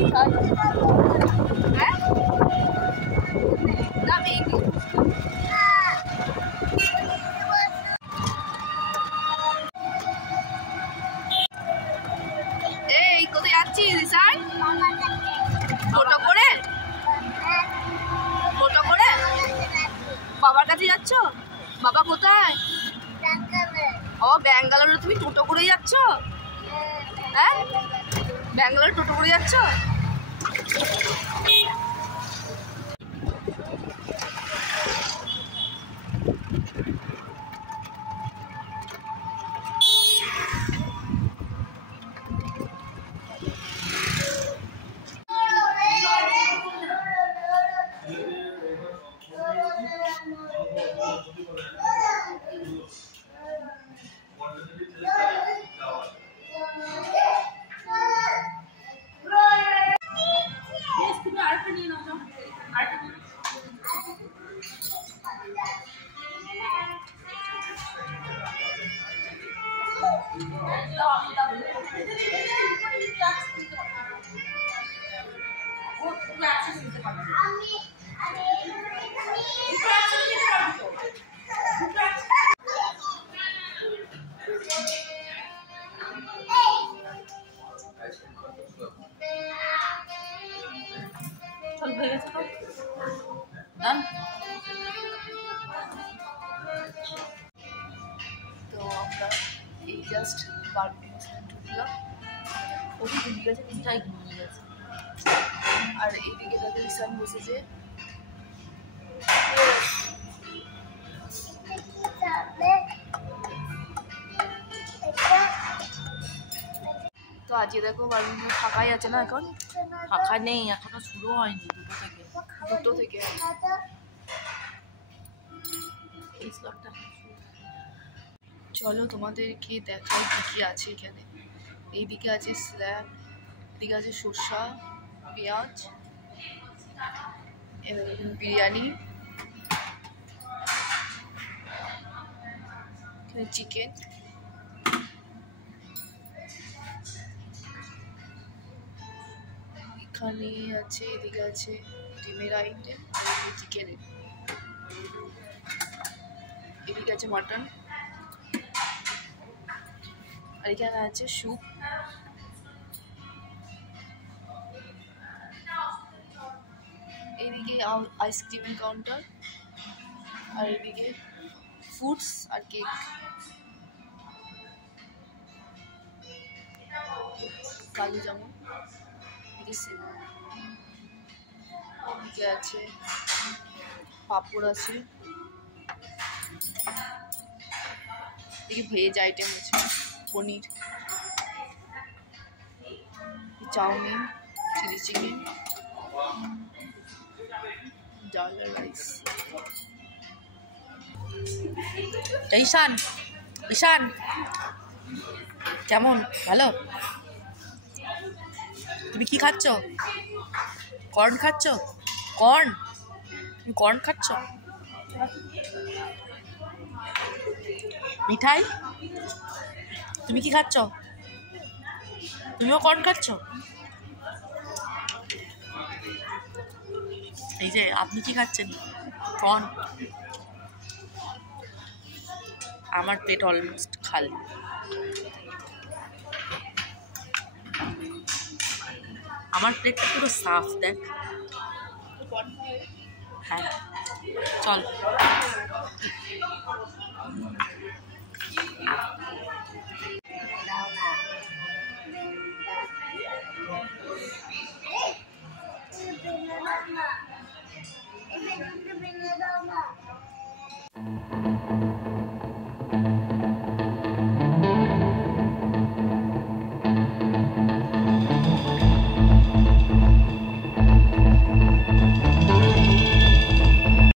এই কোথায় যাচ্ছিস রিসান? ফটো করে বাবার কাছে যাচ্ছ? বাবা কোথায়? ও ব্যাঙ্গালোরে তুমি টোটো করে যাচ্ছ? হ্যাঁ ব্যাঙ্গালোরে টোটো করে যাচ্ছ? চল হয়ে গেছে তো ডান। তো আমরা এই জাস্ট বার্থডে ঢুকলাম, ওকে ঘুমিয়ে গেছে, তিনটাই ঘুমিয়ে গেছে। আর এইদিকে তাদের রিসান বসেছে। তো আজকে দেখো বারবিকিউ ফাঁকাই আছে না, এখন ফাঁকা নেই, এখনো শুরু হয়নি। দুটো থেকে এই স্লটটা চলো তোমাদেরকে দেখাই কি কি আছে এখানে। এইদিকে আছে স্ল্যাব, এদিকে আছে সর্ষা, পেঁয়াজ, বিরিয়ানি, এখানে চিকেন, এখানে আছে, এদিকে আছে ডিমের আইটেম, আর এদিকে চিকেনের, এদিকে আছে মাটন, আর এখানে আছে স্যুপ, এইদিকে আইসক্রিমের কাউন্টার, আর এদিকে ফুডস আর কেক। কালো জামুন, এদিকে সেব, এদিকে আছে পাঁপড় আছে, এদিকে ভেজ আইটেম আছে, পনির, চাউমিন, চিলি চিকেন, ডাল আর রাইস। ঈশান, ঈশান কেমন? ভালো? তুমি কি খাচ্ছ? কর্ন খাচ্ছ? কর্ন? তুমি কর্ন খাচ্ছ? মিঠাই? তুমি কি খাচ্ছ? তুমিও কর্ন খাচ্ছ? এই যে আপনি কি খাচ্ছেন? কর্ন। আমার পেট অলমোস্ট খালি। আমার প্লেটটা পুরো সাফ, দেখ। হ্যাঁ চল।